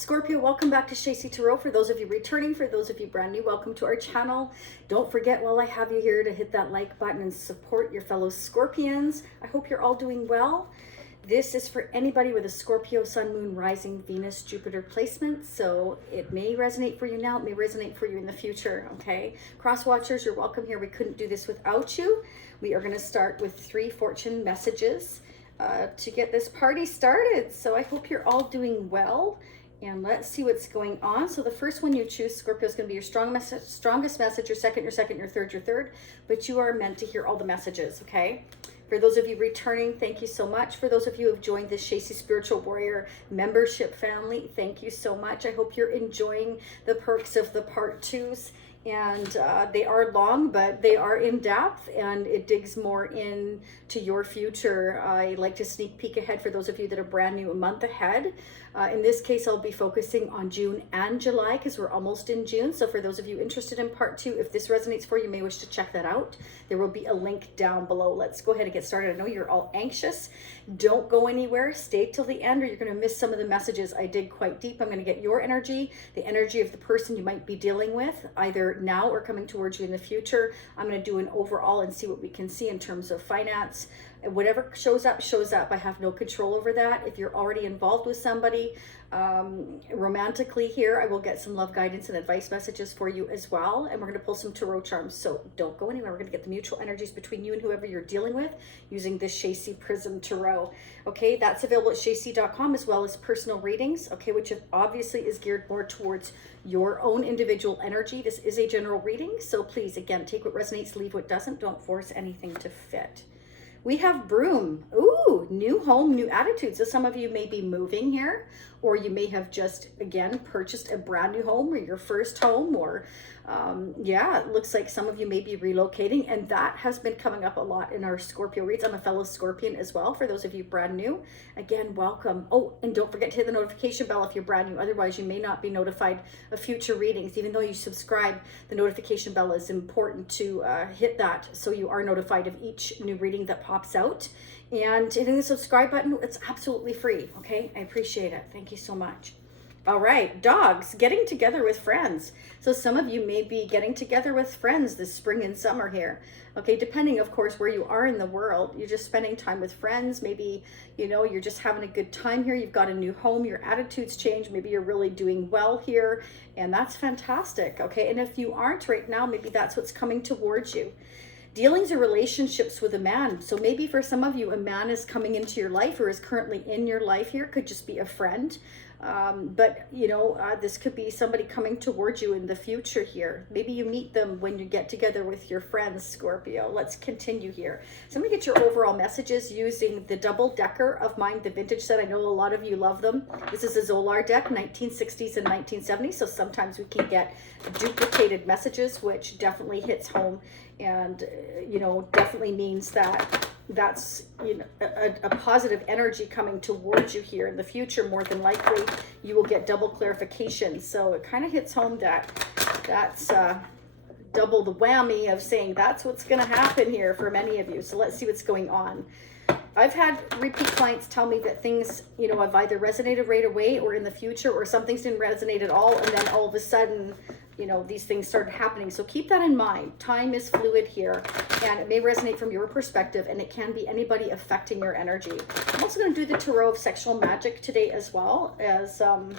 Scorpio, welcome back to Shacy Tarot. For those of you returning, for those of you brand new, welcome to our channel. Don't forget, while I have you here, to hit that like button and support your fellow Scorpions. I hope you're all doing well. This is for anybody with a Scorpio Sun, Moon, Rising, Venus, Jupiter placement. So it may resonate for you now, it may resonate for you in the future, okay? Crosswatchers, you're welcome here. We couldn't do this without you. We are going to start with 3 fortune messages to get this party started. So I hope you're all doing well. And let's see what's going on. So the first one you choose, Scorpio, is going to be your strongest message, your second, your third. But you are meant to hear all the messages, okay? For those of you returning, thank you so much. For those of you who have joined this Shacy Spiritual Warrior membership family, thank you so much. I hope you're enjoying the perks of the part 2s. And they are long, but they are in depth, and it digs more into your future. I like to sneak peek ahead for those of you that are brand new, a month ahead. In this case, I'll be focusing on June and July because we're almost in June. So for those of you interested in part 2, if this resonates for you, you may wish to check that out. There will be a link down below. Let's go ahead and get started. I know you're all anxious. Don't go anywhere. Stay till the end, or you're going to miss some of the messages. I dig quite deep. I'm going to get your energy, the energy of the person you might be dealing with, either now or coming towards you in the future. I'm going to do an overall and see what we can see in terms of finance. Whatever shows up, shows up. I have no control over that. If you're already involved with somebody romantically here, I will get some love guidance and advice messages for you as well. And we're going to pull some tarot charms. So don't go anywhere. We're going to get the mutual energies between you and whoever you're dealing with using this Shacy Prism Tarot. Okay, that's available at shacy.com, as well as personal readings, okay, which obviously is geared more towards your own individual energy. This is a general reading. So please, again, take what resonates, leave what doesn't. Don't force anything to fit. We have Broom. Ooh, new home, new attitude. So some of you may be moving here, or you may have just, again, purchased a brand new home or your first home, or yeah, it looks like some of you may be relocating, and that has been coming up a lot in our Scorpio reads. I'm a fellow Scorpion as well. For those of you brand new, again, welcome. Oh, and don't forget to hit the notification bell if you're brand new. Otherwise, you may not be notified of future readings. Even though you subscribe, the notification bell is important to hit that so you are notified of each new reading that pops out. And hitting the subscribe button, it's absolutely free, okay? I appreciate it. Thank you so much. All right, dogs, getting together with friends. So some of you may be getting together with friends this spring and summer here. Okay, depending, of course, where you are in the world. You're just spending time with friends. Maybe, you know, you're just having a good time here. You've got a new home. Your attitudes change. Maybe you're really doing well here. And that's fantastic, okay? And if you aren't right now, maybe that's what's coming towards you. Dealings or relationships with a man. So maybe for some of you, a man is coming into your life or is currently in your life here. Could just be a friend. But, you know, this could be somebody coming towards you in the future here. Maybe you meet them when you get together with your friends, Scorpio. Let's continue here. So I'm going to get your overall messages using the double decker of mine, the vintage set. I know a lot of you love them. This is a Zolar deck, 1960s and 1970s. So sometimes we can get duplicated messages, which definitely hits home and, you know, definitely means that that's, you know, a positive energy coming towards you here in the future. More than likely you will get double clarification. So it kind of hits home that that's double the whammy of saying that's what's going to happen here for many of you. So let's see what's going on. I've had repeat clients tell me that things, you know, have either resonated right away or in the future, or some things didn't resonate at all, and then all of a sudden, you know, these things started happening. So keep that in mind. Time is fluid here, and it may resonate from your perspective, and it can be anybody affecting your energy. I'm also going to do the Tarot of Sexual Magic today, as well as I'm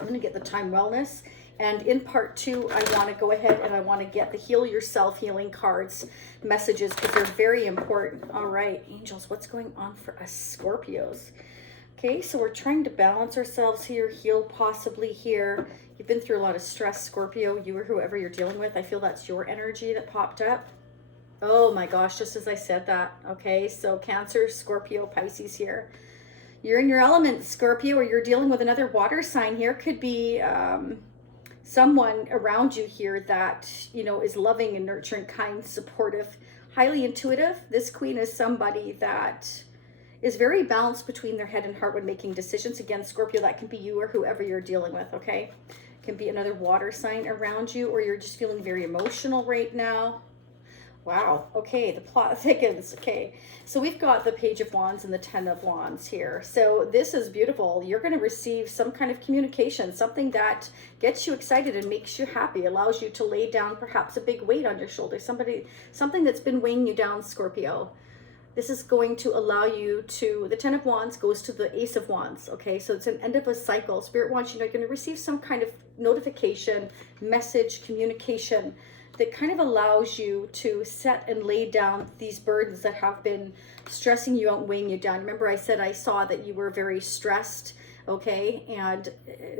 going to get the Time Wellness. And in part 2, I want to go ahead and I want to get the Heal Yourself healing cards messages, because they're very important. All right, angels, what's going on for us Scorpios? Okay, so we're trying to balance ourselves here, heal possibly here. You've been through a lot of stress, Scorpio, you or whoever you're dealing with. I feel that's your energy that popped up. Oh my gosh, just as I said that. Okay, so Cancer, Scorpio, Pisces here. You're in your element, Scorpio, or you're dealing with another water sign here. Could be someone around you here that, you know, is loving and nurturing, kind, supportive, highly intuitive. This queen is somebody that is very balanced between their head and heart when making decisions. Again, Scorpio, that can be you or whoever you're dealing with, okay? Can be another water sign around you, or you're just feeling very emotional right now. Wow. Okay, the plot thickens. Okay, so we've got the Page of Wands and the Ten of Wands here. So this is beautiful. You're going to receive some kind of communication, something that gets you excited and makes you happy, allows you to lay down perhaps a big weight on your shoulder, something that's been weighing you down, Scorpio. This is going to allow you to, the Ten of Wands goes to the Ace of Wands, okay? So it's an end of a cycle. Spirit wants you to know you're going to receive some kind of notification, message, communication that kind of allows you to set and lay down these burdens that have been stressing you out and weighing you down. Remember I said I saw that you were very stressed, okay? And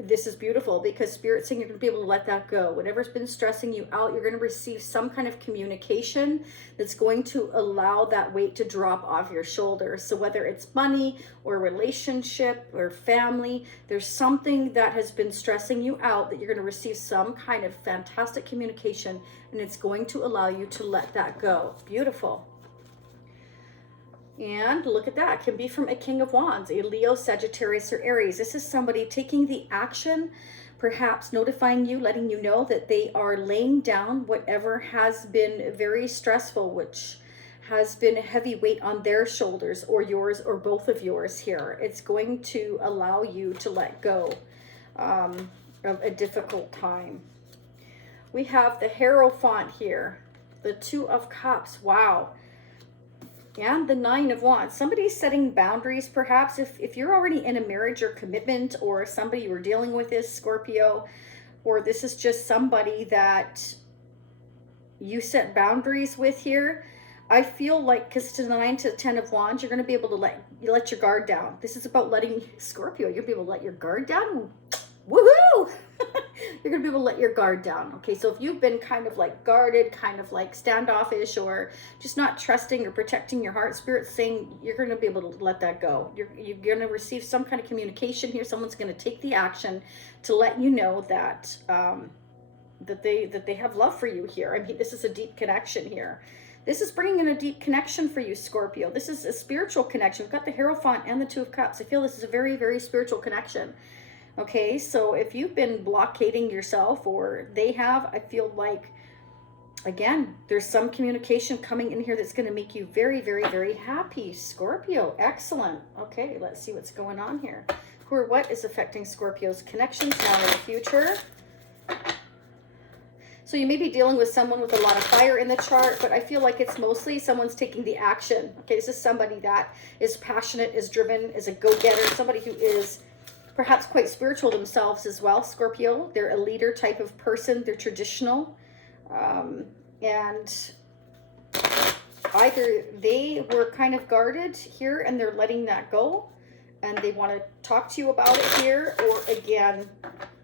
this is beautiful because Spirit's saying you're going to be able to let that go. Whatever's been stressing you out, you're going to receive some kind of communication that's going to allow that weight to drop off your shoulders. So whether it's money or relationship or family, there's something that has been stressing you out that you're going to receive some kind of fantastic communication, and it's going to allow you to let that go. Beautiful. And look at that, it can be from a King of Wands, a Leo, Sagittarius, or Aries. This is somebody taking the action, perhaps notifying you, letting you know that they are laying down whatever has been very stressful, which has been a heavy weight on their shoulders, or yours, or both of yours here. It's going to allow you to let go of a difficult time. We have the Hierophant here, the Two of Cups. Wow. And the Nine of Wands. Somebody's setting boundaries, perhaps. If you're already in a marriage or commitment, or somebody you were dealing with is Scorpio, or this is just somebody that you set boundaries with here, I feel like, because to the 9 to 10 of Wands, you're going to be able to let your guard down. This is about letting, Scorpio, you'll be able to let your guard down. Woohoo! You're going to be able to let your guard down. Okay, so if you've been kind of like guarded, kind of like standoffish, or just not trusting or protecting your heart, Spirit's saying you're going to be able to let that go. You're going to receive some kind of communication here. Someone's going to take the action to let you know that that they have love for you here. I mean, this is a deep connection here. This is bringing in a deep connection for you, Scorpio. This is a spiritual connection. We've got the Hierophant and the Two of Cups. I feel this is a very, very spiritual connection. Okay, so if you've been blockading yourself, or they have, I feel like, again, there's some communication coming in here that's going to make you very, very, very happy, Scorpio. Excellent. Okay, let's see what's going on here. Who or what is affecting Scorpio's connections now in the future? So you may be dealing with someone with a lot of fire in the chart, but I feel like it's mostly someone's taking the action. Okay, this is somebody that is passionate, is driven, is a go-getter, somebody who is perhaps quite spiritual themselves as well, Scorpio. They're a leader type of person. They're traditional. And either they were kind of guarded here and they're letting that go, and they want to talk to you about it here, or again,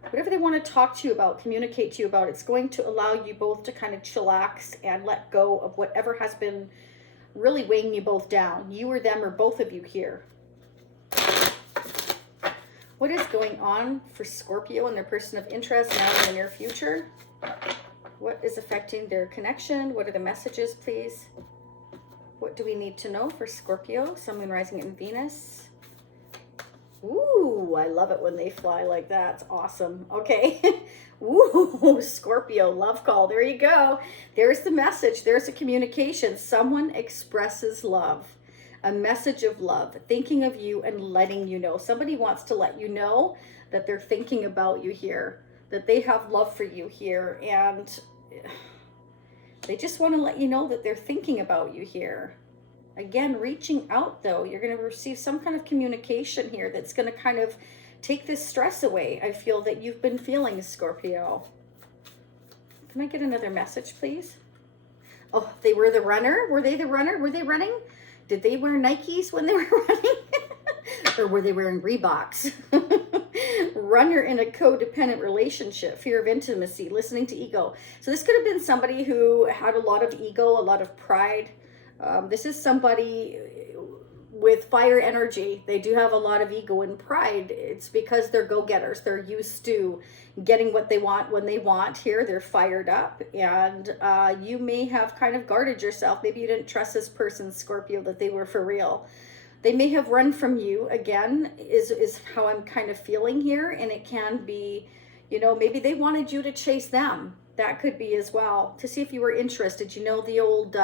whatever they want to talk to you about, communicate to you about, it's going to allow you both to kind of chillax and let go of whatever has been really weighing you both down, you or them, or both of you here. What is going on for Scorpio and their person of interest now in the near future? What is affecting their connection? What are the messages, please? What do we need to know for Scorpio, Sun, Moon, Rising, and Venus? Ooh, I love it when they fly like that. It's awesome. Okay. Ooh, Scorpio, love call. There you go. There's the message. There's a communication. Someone expresses love. A message of love, thinking of you and letting you know. Somebody wants to let you know that they're thinking about you here, that they have love for you here, and they just want to let you know that they're thinking about you here. Again, reaching out though, you're going to receive some kind of communication here that's going to kind of take this stress away. I feel that you've been feeling, Scorpio. Can I get another message, please? Oh, they were the runner. Were they the runner? Were they running? Did they wear Nikes when they were running? Or were they wearing Reeboks? Runner in a codependent relationship, fear of intimacy, listening to ego. So this could have been somebody who had a lot of ego, a lot of pride. This is somebody with fire energy. They do have a lot of ego and pride. It's because they're go-getters. They're used to getting what they want when they want. Here they're fired up, and you may have kind of guarded yourself. Maybe you didn't trust this person, Scorpio, that they were for real. They may have run from you, again, is how I'm kind of feeling here. And it can be, you know, maybe they wanted you to chase them. That could be as well, to see if you were interested. You know, the old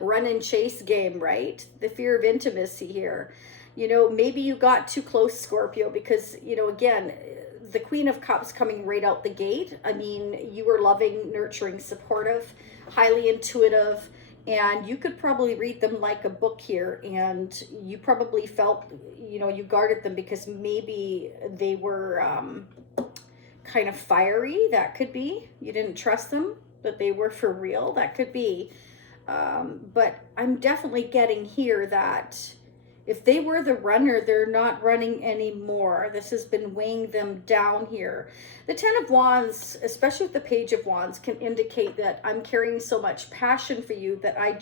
run and chase game, right? The fear of intimacy here. You know, maybe you got too close, Scorpio, because, you know, again, the Queen of Cups coming right out the gate. I mean, you were loving, nurturing, supportive, highly intuitive, and you could probably read them like a book here, and you probably felt, you know, you guarded them because maybe they were kind of fiery. That could be. You didn't trust them, that they were for real. That could be. But I'm definitely getting here that if they were the runner, they're not running anymore. This has been weighing them down here. The Ten of Wands, especially with the Page of Wands, can indicate that I'm carrying so much passion for you that I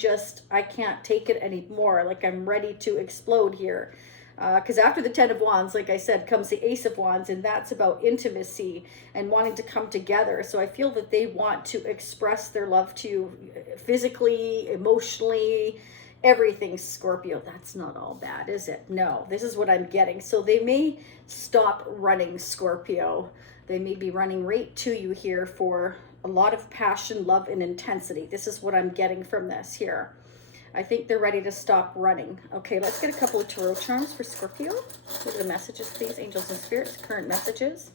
can't take it anymore. Like I'm ready to explode here. Because after the Ten of Wands, like I said, comes the Ace of Wands, and that's about intimacy and wanting to come together. So I feel that they want to express their love to you physically, emotionally, everything, Scorpio. That's not all bad, is it? No, this is what I'm getting. So they may stop running, Scorpio. They may be running right to you here for a lot of passion, love, and intensity. This is what I'm getting from this here. I think they're ready to stop running. Okay, let's get a couple of tarot charms for Scorpio. What are the messages, please? Angels and spirits, current messages.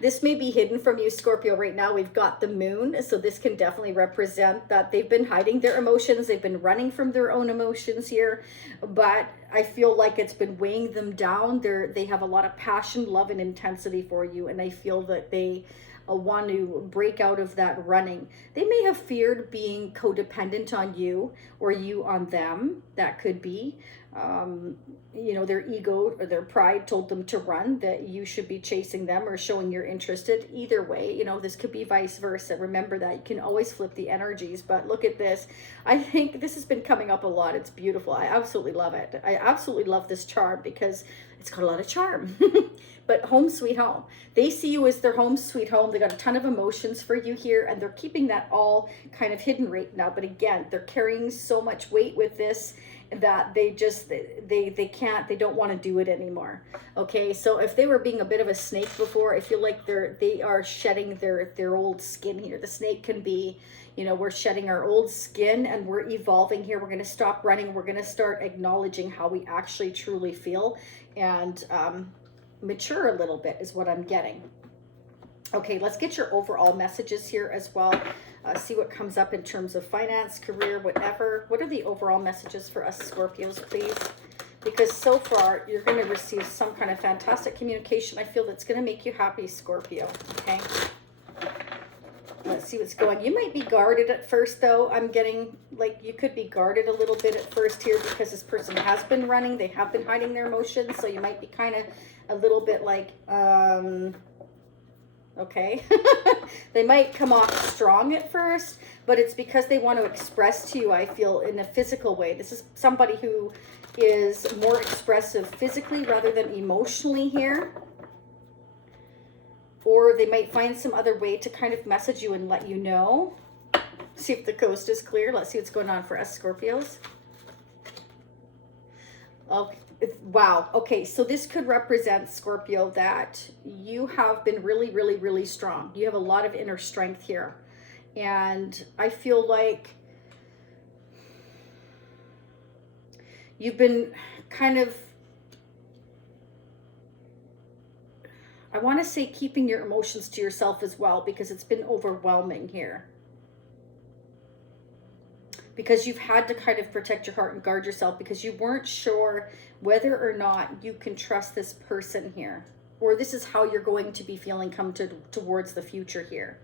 This may be hidden from you, Scorpio. Right now we've got the moon, so this can definitely represent that they've been hiding their emotions. They've been running from their own emotions here, but I feel like it's been weighing them down. They have a lot of passion, love, and intensity for you, and I feel that they want to break out of that running. They may have feared being codependent on you or you on them. That could be. You know, their ego or their pride told them to run, that you should be chasing them or showing you're interested. Either way, you know, this could be vice versa. Remember that. You can always flip the energies, but look at this. I think this has been coming up a lot. It's beautiful. I absolutely love it. I absolutely love this charm because it's got a lot of charm. But home sweet home. They see you as their home sweet home. They got a ton of emotions for you here, and they're keeping that all kind of hidden right now. But again, they're carrying so much weight with this that they don't want to do it anymore. Okay, so if they were being a bit of a snake before, I feel like they are shedding their old skin here. The snake can be, you know, we're shedding our old skin and we're evolving here. We're going to stop running. We're going to start acknowledging how we actually truly feel and mature a little bit is what I'm getting. Okay, let's get your overall messages here as well. See what comes up in terms of finance, career, whatever. What are the overall messages for us Scorpios, please? Because so far, you're going to receive some kind of fantastic communication. I feel that's going to make you happy, Scorpio. Okay. Let's see what's going. You might be guarded at first, though. I'm getting, like, you could be guarded a little bit at first here because this person has been running. They have been hiding their emotions. So you might be kind of a little bit like, okay. They might come off strong at first, but it's because they want to express to you, I feel, in a physical way. This is somebody who is more expressive physically rather than emotionally here. Or they might find some other way to kind of message you and let you know. See if the coast is clear. Let's see what's going on for us Scorpios. Okay. Wow. Okay, so this could represent, Scorpio, that you have been really, really, really strong. You have a lot of inner strength here. And I feel like you've been kind of, I want to say keeping your emotions to yourself as well, because it's been overwhelming here. Because you've had to kind of protect your heart and guard yourself because you weren't sure whether or not you can trust this person here. Or this is how you're going to be feeling towards the future here.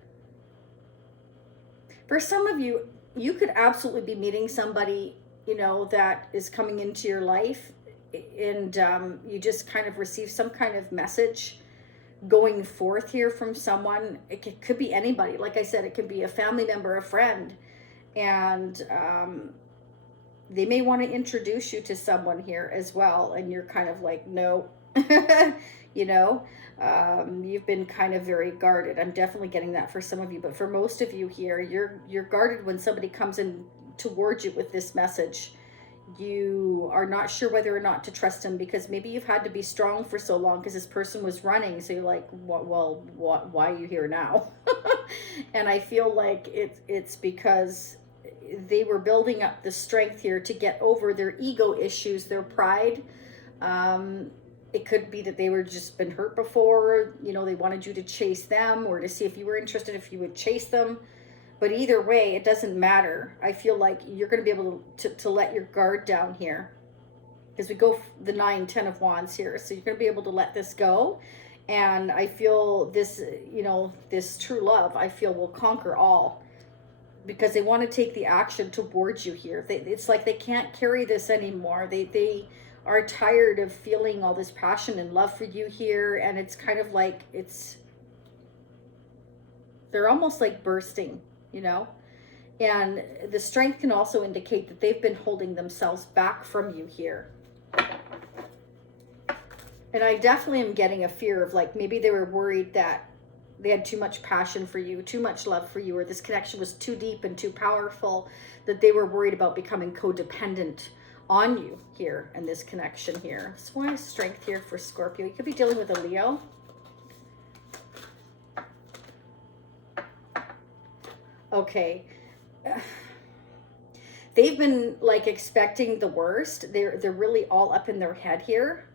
For some of you, you could absolutely be meeting somebody, you know, that is coming into your life and you just kind of receive some kind of message going forth here from someone. It could be anybody. Like I said, it could be a family member, a friend. And they may want to introduce you to someone here as well. And you're kind of like, no, you know, you've been kind of very guarded. I'm definitely getting that for some of you. But for most of you here, you're guarded when somebody comes in towards you with this message. You are not sure whether or not to trust him because maybe you've had to be strong for so long because this person was running. So you're like, why are you here now? And I feel like it's because they were building up the strength here to get over their ego issues, their pride. It could be that they were just been hurt before, you know, they wanted you to chase them or to see if you were interested, if you would chase them. But either way, it doesn't matter. I feel like you're going to be able to let your guard down here. Because we go the 9, 10 of Wands here. So you're going to be able to let this go. And I feel this, you know, this true love, I feel will conquer all. Because they want to take the action towards you here. It's like they can't carry this anymore. They are tired of feeling all this passion and love for you here. And it's kind of like they're almost like bursting. You know, and the strength can also indicate that they've been holding themselves back from you here. And I definitely am getting a fear of like, maybe they were worried that they had too much passion for you, too much love for you, or this connection was too deep and too powerful that they were worried about becoming codependent on you here in this connection here. So why is strength here for Scorpio? You could be dealing with a Leo. Okay, they've been like expecting the worst. They're really all up in their head here.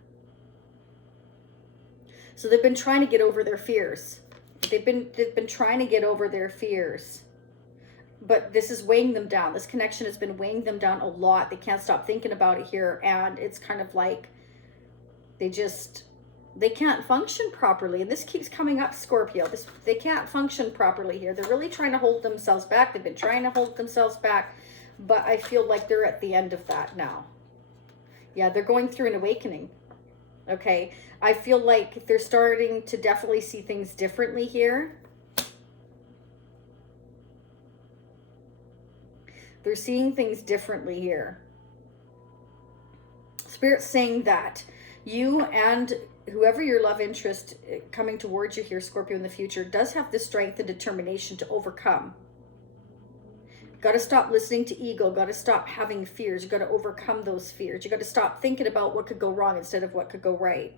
So they've been trying to get over their fears. They've been trying to get over their fears. But this is weighing them down. This connection has been weighing them down a lot. They can't stop thinking about it here, and it's kind of like they can't function properly. And this keeps coming up, Scorpio. They can't function properly here. They're really trying to hold themselves back. They've been trying to hold themselves back, but I feel like they're at the end of that now. Yeah, they're going through an awakening. Okay, I feel like they're starting to definitely see things differently here. They're seeing things differently here. Spirit's saying that you and whoever your love interest coming towards you here, Scorpio, in the future, does have the strength and determination to overcome. Got to stop listening to ego. Got to stop having fears. You got to overcome those fears. You got to stop thinking about what could go wrong instead of what could go right.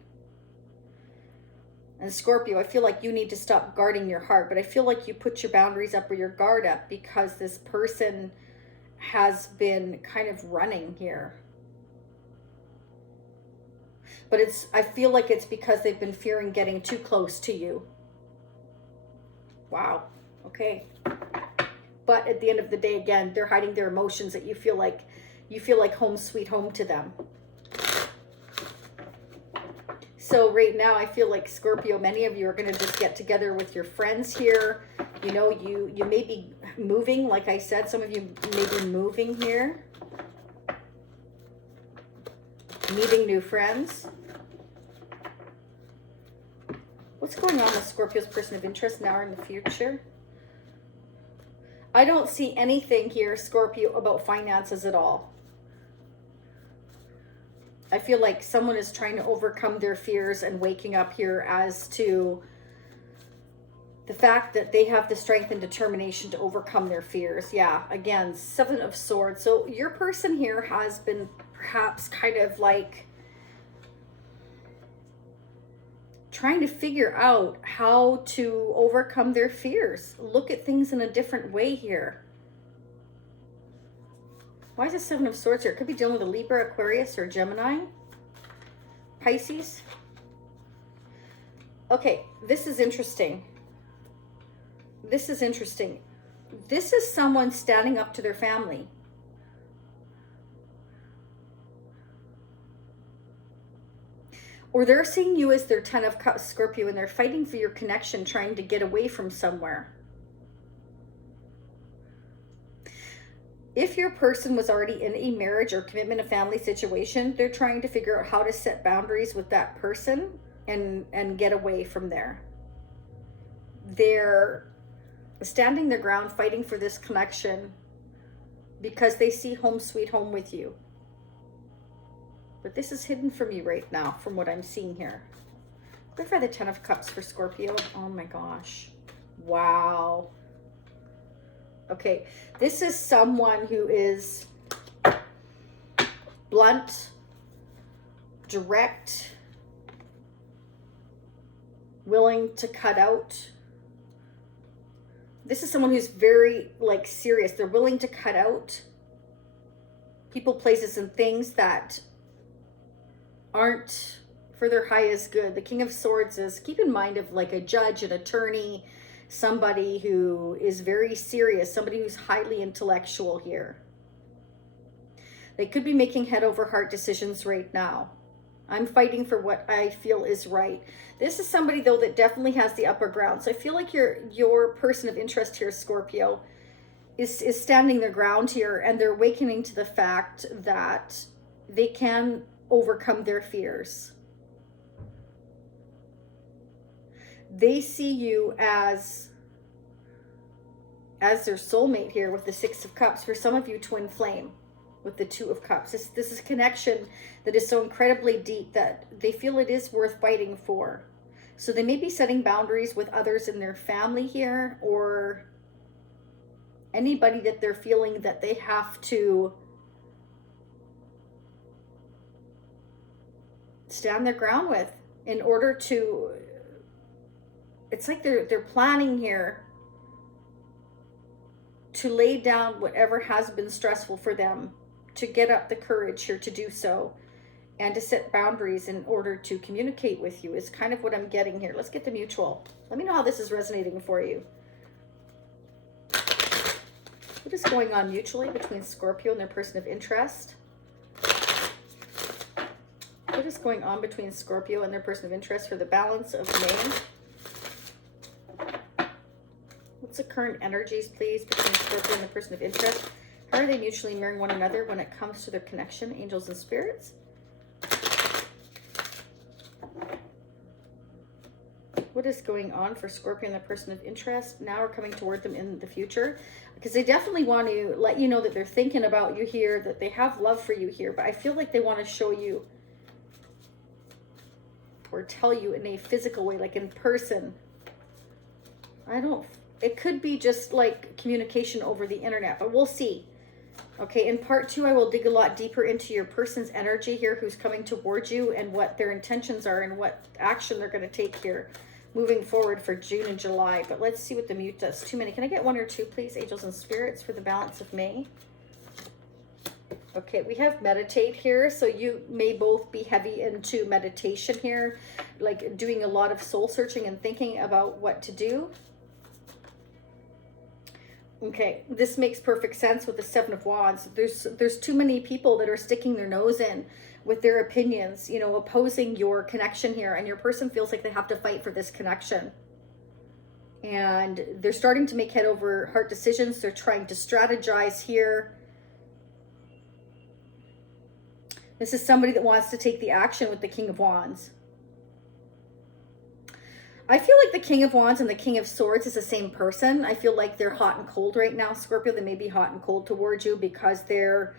And Scorpio, I feel like you need to stop guarding your heart, but I feel like you put your boundaries up or your guard up because this person has been kind of running here. But I feel like it's because they've been fearing getting too close to you. Wow. Okay. But at the end of the day, again, they're hiding their emotions that you feel like home sweet home to them. So right now, I feel like Scorpio, many of you are going to just get together with your friends here. You know, you may be moving. Like I said, some of you may be moving here. Meeting new friends. What's going on with Scorpio's person of interest now or in the future? I don't see anything here, Scorpio, about finances at all. I feel like someone is trying to overcome their fears and waking up here as to the fact that they have the strength and determination to overcome their fears. Yeah, again, 7 of Swords. So your person here has been perhaps kind of like trying to figure out how to overcome their fears. Look at things in a different way here. Why is the 7 of Swords here? It could be dealing with a Libra, Aquarius, or Gemini. Pisces. Okay, this is interesting. This is interesting. This is someone standing up to their family. Or they're seeing you as their 10 of Cups, Scorpio, and they're fighting for your connection, trying to get away from somewhere. If your person was already in a marriage or commitment, a family situation, they're trying to figure out how to set boundaries with that person and get away from there. They're standing their ground, fighting for this connection because they see home sweet home with you. But this is hidden from you right now, from what I'm seeing here. Go for the 10 of Cups for Scorpio. Oh my gosh. Wow. Okay, this is someone who is blunt, direct, willing to cut out. This is someone who's very like serious. They're willing to cut out people, places, and things that aren't for their highest good. The King of Swords is, keep in mind, of like a judge, an attorney, somebody who is very serious, somebody who's highly intellectual here. They could be making head over heart decisions right now. I'm fighting for what I feel is right. This is somebody, though, that definitely has the upper ground. So I feel like your person of interest here, Scorpio, is standing their ground here, and they're awakening to the fact that they can overcome their fears. They see you as their soulmate here with the Six of Cups. For some of you, twin flame with the Two of Cups. This is a connection that is so incredibly deep that they feel it is worth fighting for. So they may be setting boundaries with others in their family here, or anybody that they're feeling that they have to stand their ground with in order to, it's like they're planning here to lay down whatever has been stressful for them, to get up the courage here to do so, and to set boundaries in order to communicate with you is kind of what I'm getting here. Let's get the mutual. Let me know how this is resonating for you. What is going on mutually between Scorpio and their person of interest? What is going on between Scorpio and their person of interest for the balance of May? What's the current energies, please, between Scorpio and the person of interest? How are they mutually mirroring one another when it comes to their connection, angels and spirits? What is going on for Scorpio and the person of interest now or coming toward them in the future? Because they definitely want to let you know that they're thinking about you here, that they have love for you here, but I feel like they want to show you or tell you in a physical way, like in person. It could be just like communication over the internet, but we'll see. Okay, in part 2, I will dig a lot deeper into your person's energy here, who's coming towards you, and what their intentions are and what action they're going to take here moving forward for June and July. But let's see what the mute does. Too many. Can I get 1 or 2, please, angels and spirits, for the balance of May? Okay, we have meditate here, so you may both be heavy into meditation here, like doing a lot of soul searching and thinking about what to do. Okay, this makes perfect sense with the Seven of Wands. There's too many people that are sticking their nose in with their opinions, you know, opposing your connection here, and your person feels like they have to fight for this connection. And they're starting to make head over heart decisions. They're trying to strategize here. This is somebody that wants to take the action with the King of Wands. I feel like the King of Wands and the King of Swords is the same person. I feel like they're hot and cold right now, Scorpio. They may be hot and cold towards you because they're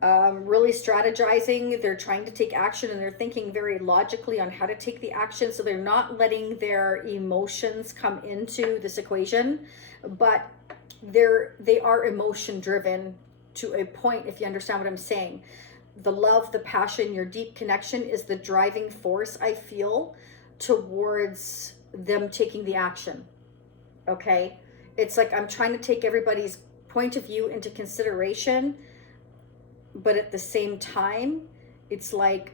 really strategizing. They're trying to take action, and they're thinking very logically on how to take the action. So they're not letting their emotions come into this equation, but they are emotion driven to a point, if you understand what I'm saying. The love, the passion, your deep connection is the driving force, I feel, towards them taking the action. Okay, it's like I'm trying to take everybody's point of view into consideration, but at the same time it's like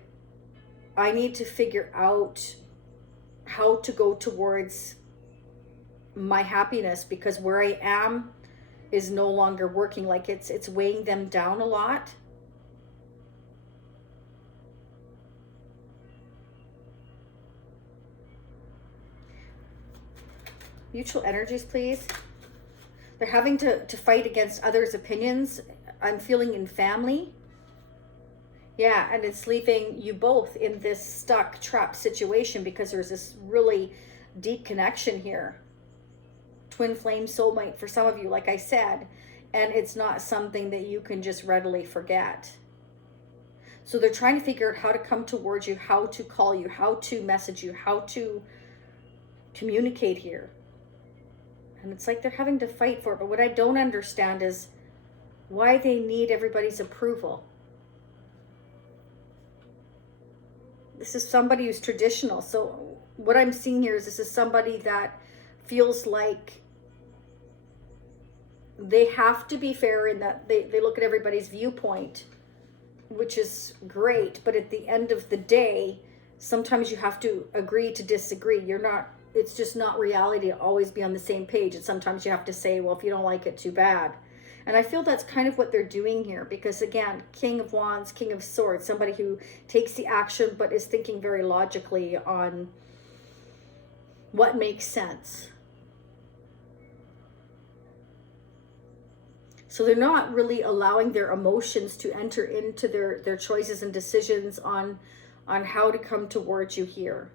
I need to figure out how to go towards my happiness, because where I am is no longer working. Like it's weighing them down a lot. Mutual energies, please. They're having to fight against others' opinions. I'm feeling in family. Yeah, and it's leaving you both in this stuck, trapped situation because there's this really deep connection here. Twin flame soulmate for some of you, like I said, and it's not something that you can just readily forget. So they're trying to figure out how to come towards you, how to call you, how to message you, how to communicate here. And it's like they're having to fight for it. But what I don't understand is why they need everybody's approval. This is somebody who's traditional. So what I'm seeing here is this is somebody that feels like they have to be fair in that they look at everybody's viewpoint, which is great. But at the end of the day, sometimes you have to agree to disagree. It's just not reality to always be on the same page. And sometimes you have to say, well, if you don't like it, too bad. And I feel that's kind of what they're doing here, because again, King of Wands, King of Swords, somebody who takes the action but is thinking very logically on what makes sense. So they're not really allowing their emotions to enter into their choices and decisions on how to come towards you here.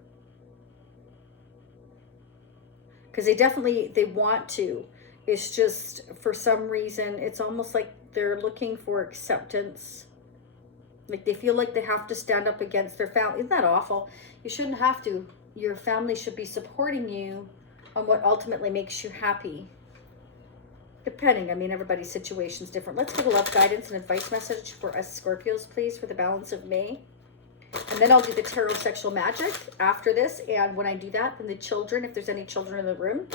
Because they want to. It's just, for some reason, it's almost like they're looking for acceptance. Like they feel like they have to stand up against their family. Isn't that awful? You shouldn't have to. Your family should be supporting you on what ultimately makes you happy. Depending, I mean, everybody's situation is different. Let's get a love guidance and advice message for us Scorpios, please, for the balance of May. And then I'll do the tarot sexual magic after this. And when I do that, then the children, if there's any children in the room,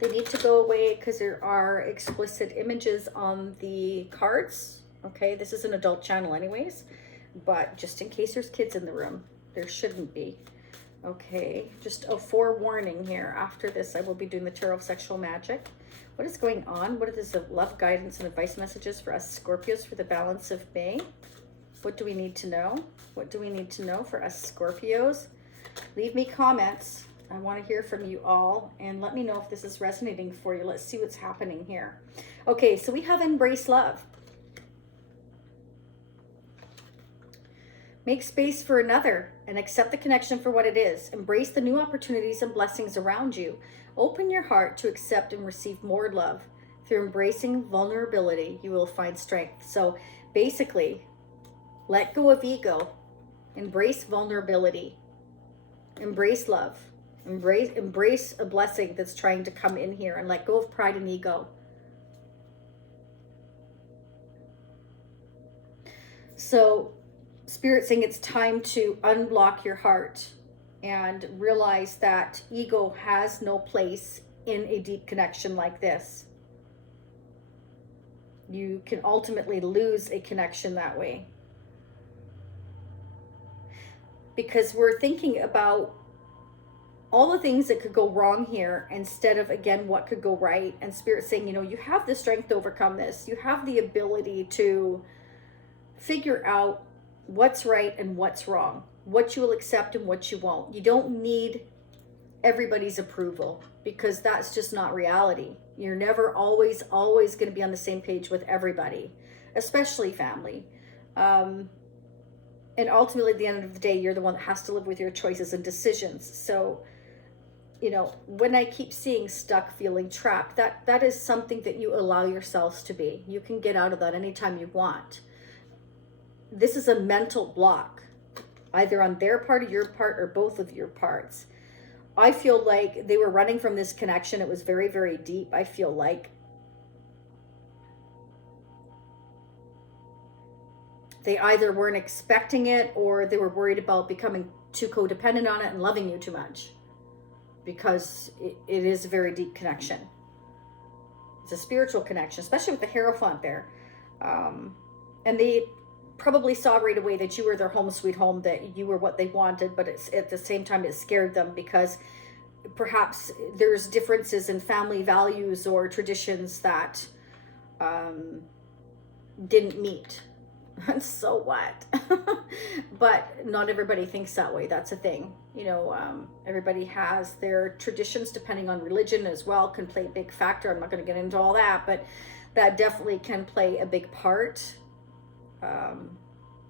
they need to go away because there are explicit images on the cards. Okay, this is an adult channel anyways, but just in case there's kids in the room, there shouldn't be. Okay, just a forewarning here. After this, I will be doing the tarot sexual magic. What is going on? What is the love guidance and advice messages for us Scorpios for the balance of May? What do we need to know? What do we need to know for us Scorpios? Leave me comments. I want to hear from you all, and let me know if this is resonating for you. Let's see what's happening here. Okay, so we have embrace love. Make space for another and accept the connection for what it is. Embrace the new opportunities and blessings around you. Open your heart to accept and receive more love. Through embracing vulnerability, you will find strength. So basically, let go of ego. Embrace vulnerability. Embrace love. Embrace a blessing that's trying to come in here, and let go of pride and ego. So Spirit saying it's time to unblock your heart and realize that ego has no place in a deep connection like this. You can ultimately lose a connection that way, because we're thinking about all the things that could go wrong here instead of, again, what could go right. And Spirit saying, you have the strength to overcome this. You have the ability to figure out what's right and what's wrong, what you will accept and what you won't. You don't need everybody's approval, because that's just not reality. You're never always going to be on the same page with everybody, especially family. And ultimately, at the end of the day, you're the one that has to live with your choices and decisions. So, when I keep seeing stuck, feeling trapped, that is something that you allow yourselves to be. You can get out of that anytime you want. This is a mental block, either on their part or your part, or both of your parts. I feel like they were running from this connection. It was very, very deep. I feel like they either weren't expecting it, or they were worried about becoming too codependent on it and loving you too much, because it is a very deep connection. It's a spiritual connection, especially with the Hierophant there. And they probably saw right away that you were their home sweet home, that you were what they wanted, but it's, at the same time, it scared them, because perhaps there's differences in family values or traditions that didn't meet. So what? But not everybody thinks that way. That's a thing. Everybody has their traditions, depending on religion as well, can play a big factor. I'm not going to get into all that, but that definitely can play a big part.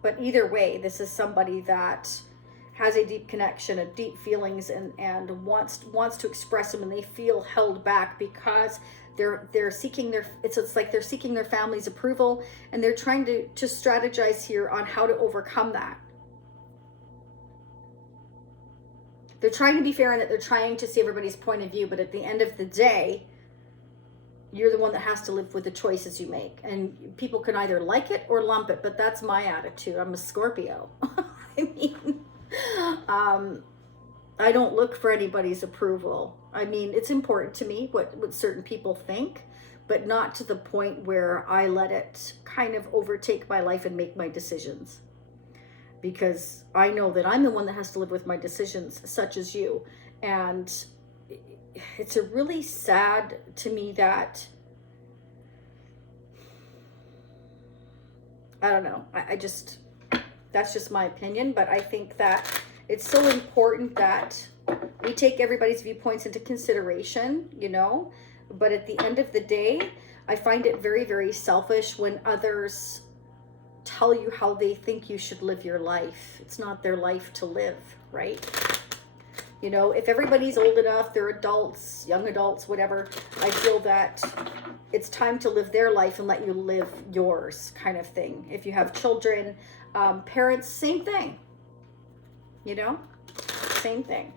But either way, this is somebody that has a deep connection, a deep feelings, and wants to express them, and they feel held back because they're seeking it's like they're seeking their family's approval, and they're trying to strategize here on how to overcome that. They're trying to be fair in that they're trying to see everybody's point of view, but at the end of the day, you're the one that has to live with the choices you make. And people can either like it or lump it, but that's my attitude. I'm a Scorpio. I mean, I don't look for anybody's approval. I mean, it's important to me what certain people think, but not to the point where I let it kind of overtake my life and make my decisions. Because I know that I'm the one that has to live with my decisions, such as you. And it's a really sad to me that, I don't know, I just, that's just my opinion, but I think that it's so important that we take everybody's viewpoints into consideration, you know, but at the end of the day, I find it very, very selfish when others tell you how they think you should live your life. It's not their life to live, right? You know, if everybody's old enough, they're adults, young adults, whatever, I feel that it's time to live their life and let you live yours, kind of thing. If you have children, parents, same thing. You know, same thing.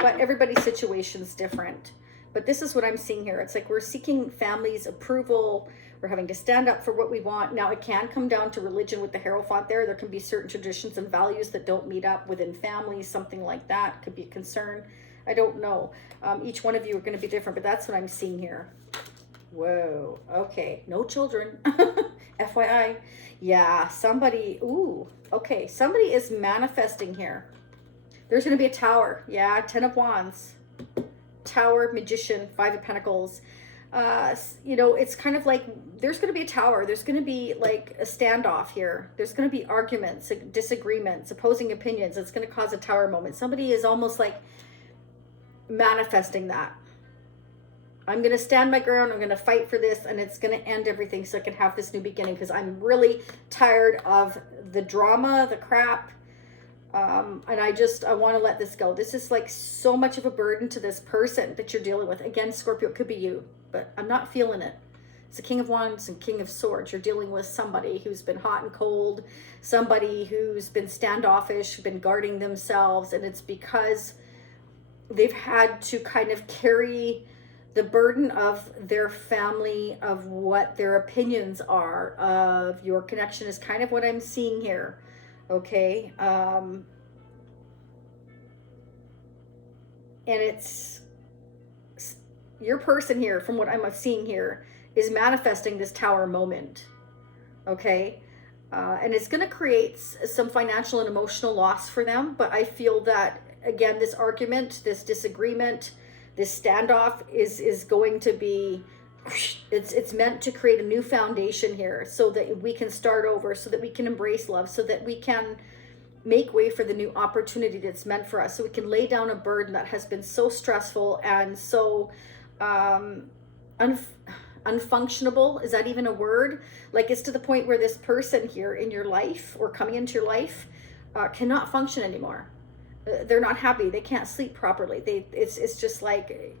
But everybody's situation's different. But this is what I'm seeing here. It's like we're seeking families' approval. We're having to stand up for what we want. Now, it can come down to religion with the Hierophant there. There can be certain traditions and values that don't meet up within families, something like that. Could be a concern. I don't know. Each one of you are going to be different, but that's what I'm seeing here. Whoa. Okay. No children. FYI. Yeah. Somebody. Ooh. Okay. Somebody is manifesting here. There's going to be a tower. Yeah. 10 of Wands. Tower, Magician, 5 of Pentacles. You know, it's kind of like there's going to be a tower. There's going to be like a standoff here. There's going to be arguments, disagreements, opposing opinions. It's going to cause a tower moment. Somebody is almost like manifesting that. I'm going to stand my ground. I'm going to fight for this, and it's going to end everything so I can have this new beginning, because I'm really tired of the drama, the crap. And I want to let this go. This is like so much of a burden to this person that you're dealing with. Again, Scorpio, it could be you, but I'm not feeling it. It's the King of Wands and King of Swords. You're dealing with somebody who's been hot and cold, somebody who's been standoffish, been guarding themselves, and it's because they've had to kind of carry the burden of their family, of what their opinions are, of your connection is kind of what I'm seeing here. Okay. And it's your person here, from what I'm seeing here, is manifesting this tower moment. Okay. And it's going to create some financial and emotional loss for them. But I feel that, again, this argument, this disagreement, this standoff is going to be, it's meant to create a new foundation here so that we can start over, so that we can embrace love, so that we can make way for the new opportunity that's meant for us, so we can lay down a burden that has been so stressful and so unfunctionable. Is that even a word? Like, it's to the point where this person here in your life, or coming into your life, cannot function anymore. They're not happy. They can't sleep properly. It's just like,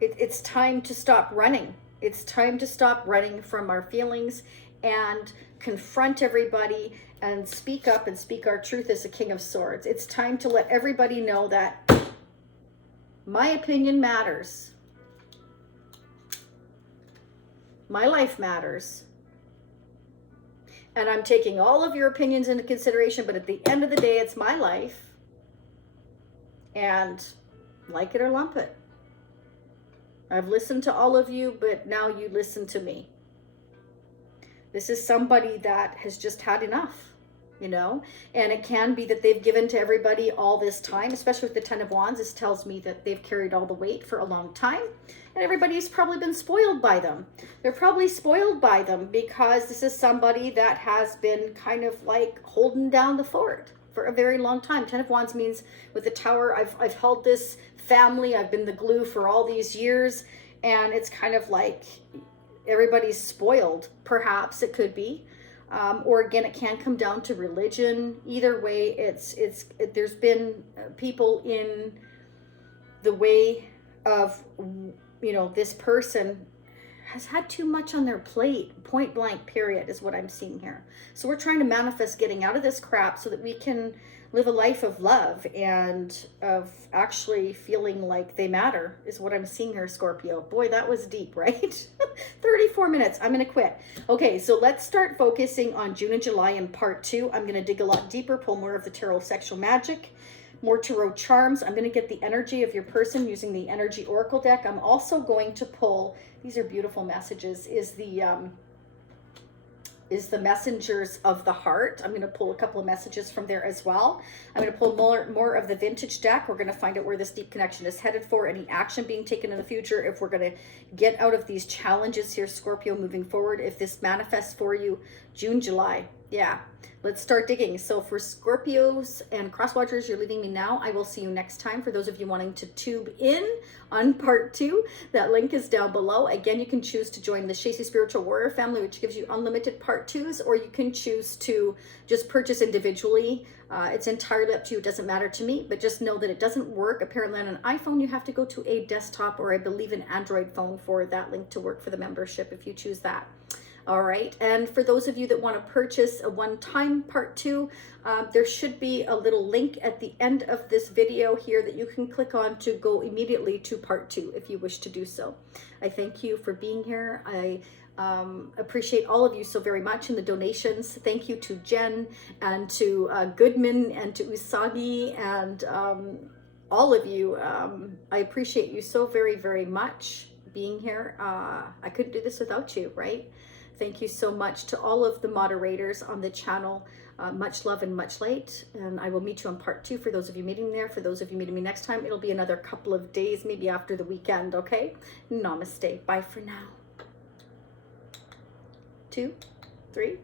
it's time to stop running. It's time to stop running from our feelings and confront everybody and speak up and speak our truth as a King of Swords. It's time to let everybody know that my opinion matters. My life matters. And I'm taking all of your opinions into consideration, but at the end of the day, it's my life. And like it or lump it. I've listened to all of you, but now you listen to me. This is somebody that has just had enough, you know, and it can be that they've given to everybody all this time, especially with the 10 of Wands. This tells me that they've carried all the weight for a long time, and everybody's probably been spoiled by them. They're probably spoiled by them because this is somebody that has been kind of like holding down the fort for a very long time. 10 of Wands means, with the Tower, I've held this family, I've been the glue for all these years, and it's kind of like everybody's spoiled. Perhaps it could be, or again, it can come down to religion. Either way, there's been people in the way of, you know, this person has had too much on their plate, point blank period, is what I'm seeing here. So we're trying to manifest getting out of this crap so that we can live a life of love and of actually feeling like they matter, is what I'm seeing here, Scorpio. Boy, that was deep, right? 34 minutes. I'm going to quit. Okay, so let's start focusing on June and July in part 2. I'm going to dig a lot deeper, pull more of the tarot sexual magic, more tarot charms. I'm going to get the energy of your person using the energy oracle deck. I'm also going to pull, these are beautiful messages, is the messengers of the heart. I'm going to pull a couple of messages from there as well. I'm going to pull more of the vintage deck. We're going to find out where this deep connection is headed for, any action being taken in the future, if we're going to get out of these challenges here, Scorpio, moving forward, if this manifests for you June, July. Yeah, let's start digging. So for Scorpios and Crosswatchers, you're leaving me now. I will see you next time. For those of you wanting to tube in on part 2, that link is down below. Again, you can choose to join the Shacy Spiritual Warrior family, which gives you unlimited part 2s, or you can choose to just purchase individually. It's entirely up to you. It doesn't matter to me, but just know that it doesn't work. Apparently on an iPhone, you have to go to a desktop or I believe an Android phone for that link to work for the membership if you choose that. All right, and for those of you that want to purchase a one-time part 2, there should be a little link at the end of this video here that you can click on to go immediately to part 2 if you wish to do so. I thank you for being here. I appreciate all of you so very much in the donations. Thank you to Jen and to Goodman and to Usagi and all of you. I appreciate you so very, very much being here. I couldn't do this without you, right? Thank you so much to all of the moderators on the channel. Much love and much light. And I will meet you on part 2 for those of you meeting there. For those of you meeting me next time, it'll be another couple of days, maybe after the weekend, okay? Namaste. Bye for now. 2, 3.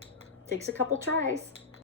Takes a couple tries.